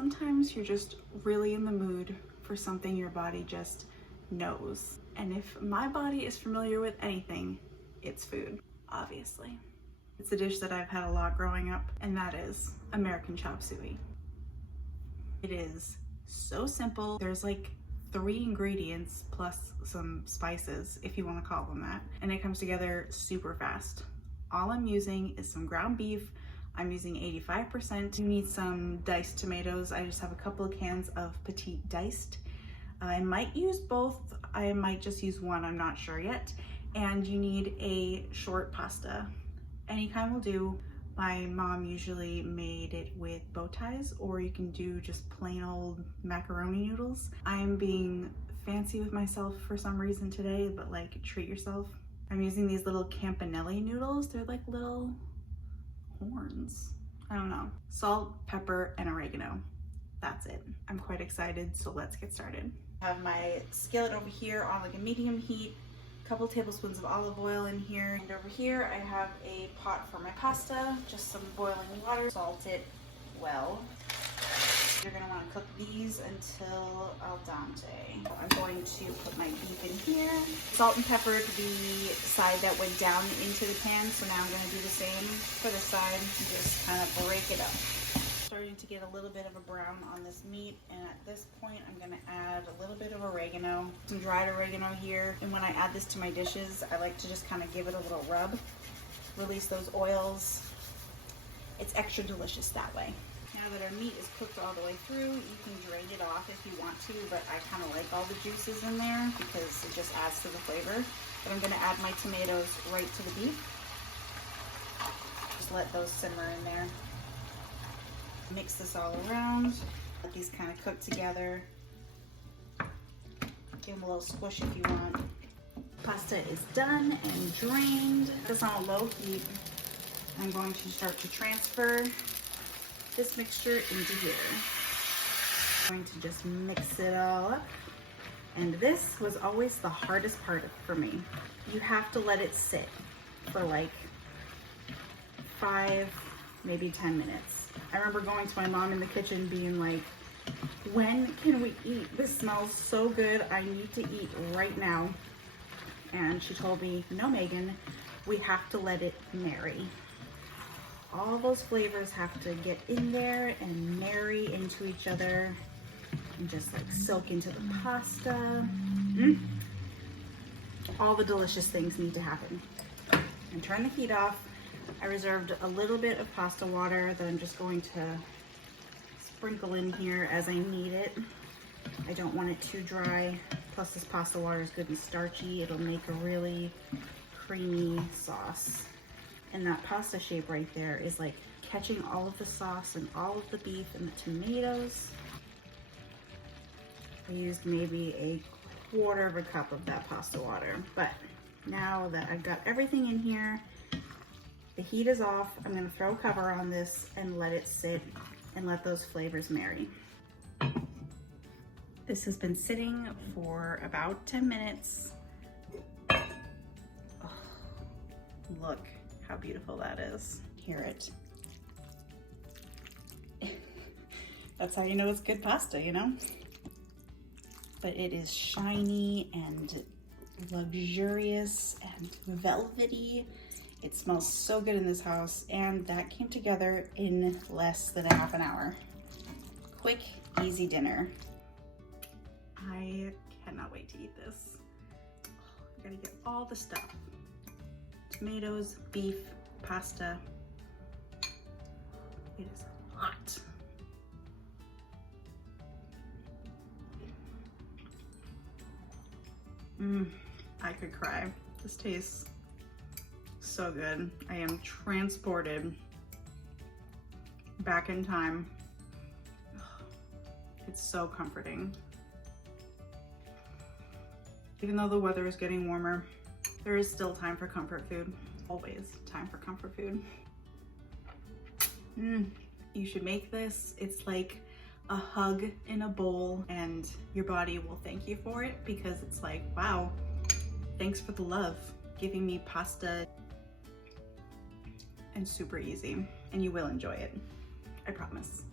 Sometimes you're just really in the mood for something your body just knows. And if my body is familiar with anything, it's food, obviously. It's a dish that I've had a lot growing up, and that is American chop suey. It is so simple. There's like 3 ingredients plus some spices, if you want to call them that, and it comes together super fast. All I'm using is some ground beef. I'm using 85%. You need some diced tomatoes. I just have a couple of cans of petite diced. I might use both. I might just use one, I'm not sure yet. And you need a short pasta. Any kind will do. My mom usually made it with bow ties, or you can do just plain old macaroni noodles. I'm being fancy with myself for some reason today, but like, treat yourself. I'm using these little campanelli noodles. They're like little horns. I don't know. Salt, pepper, and oregano. That's it. I'm quite excited, so let's get started. I have my skillet over here on like a medium heat. Couple tablespoons of olive oil in here. And over here I have a pot for my pasta, just some boiling water. Salt it well. You're gonna wanna cook these until al dente. I'm going to put my beef in here. Salt and peppered the side that went down into the pan, so now I'm gonna do the same for this side and just kind of break it up. Starting to get a little bit of a brown on this meat, and at this point I'm gonna add a little bit of oregano, some dried oregano here. And when I add this to my dishes, I like to just kind of give it a little rub, release those oils. It's extra delicious that way. Now that our meat is cooked all the way through, you can drain it off if you want to, but I kind of like all the juices in there because it just adds to the flavor. But I'm gonna add my tomatoes right to the beef. Just let those simmer in there. Mix this all around. Let these kind of cook together. Give them a little squish if you want. Pasta is done and drained. Put this on a low heat. I'm going to start to transfer this mixture into here. I'm going to just mix it all up. And this was always the hardest part for me. You have to let it sit for like 5, maybe 10 minutes. I remember going to my mom in the kitchen being like, when can we eat? This smells so good. I need to eat right now. And she told me, no, Megan, we have to let it marry. All those flavors have to get in there and marry into each other and just like soak into the pasta. All the delicious things need to happen. And turn the heat off. I reserved a little bit of pasta water that I'm just going to sprinkle in here as I need it. I don't want it too dry. Plus this pasta water is good and starchy. It'll make a really creamy sauce. And that pasta shape right there is like catching all of the sauce and all of the beef and the tomatoes. I used maybe a 1/4 cup of that pasta water. But now that I've got everything in here, the heat is off, I'm gonna throw a cover on this and let it sit and let those flavors marry. This has been sitting for about 10 minutes. Oh, look how beautiful that is. Hear it. That's how you know it's good pasta, you know? But it is shiny and luxurious and velvety. It smells so good in this house, and that came together in less than a half an hour. Quick, easy dinner. I cannot wait to eat this. I gotta get all the stuff. Tomatoes, beef, pasta. It is hot. I could cry. This tastes so good. I am transported back in time. It's so comforting. Even though the weather is getting warmer, there is still time for comfort food. Always time for comfort food. You should make this. It's like a hug in a bowl, and your body will thank you for it, because it's like, wow, thanks for the love, giving me pasta. And super easy, and you will enjoy it. I promise.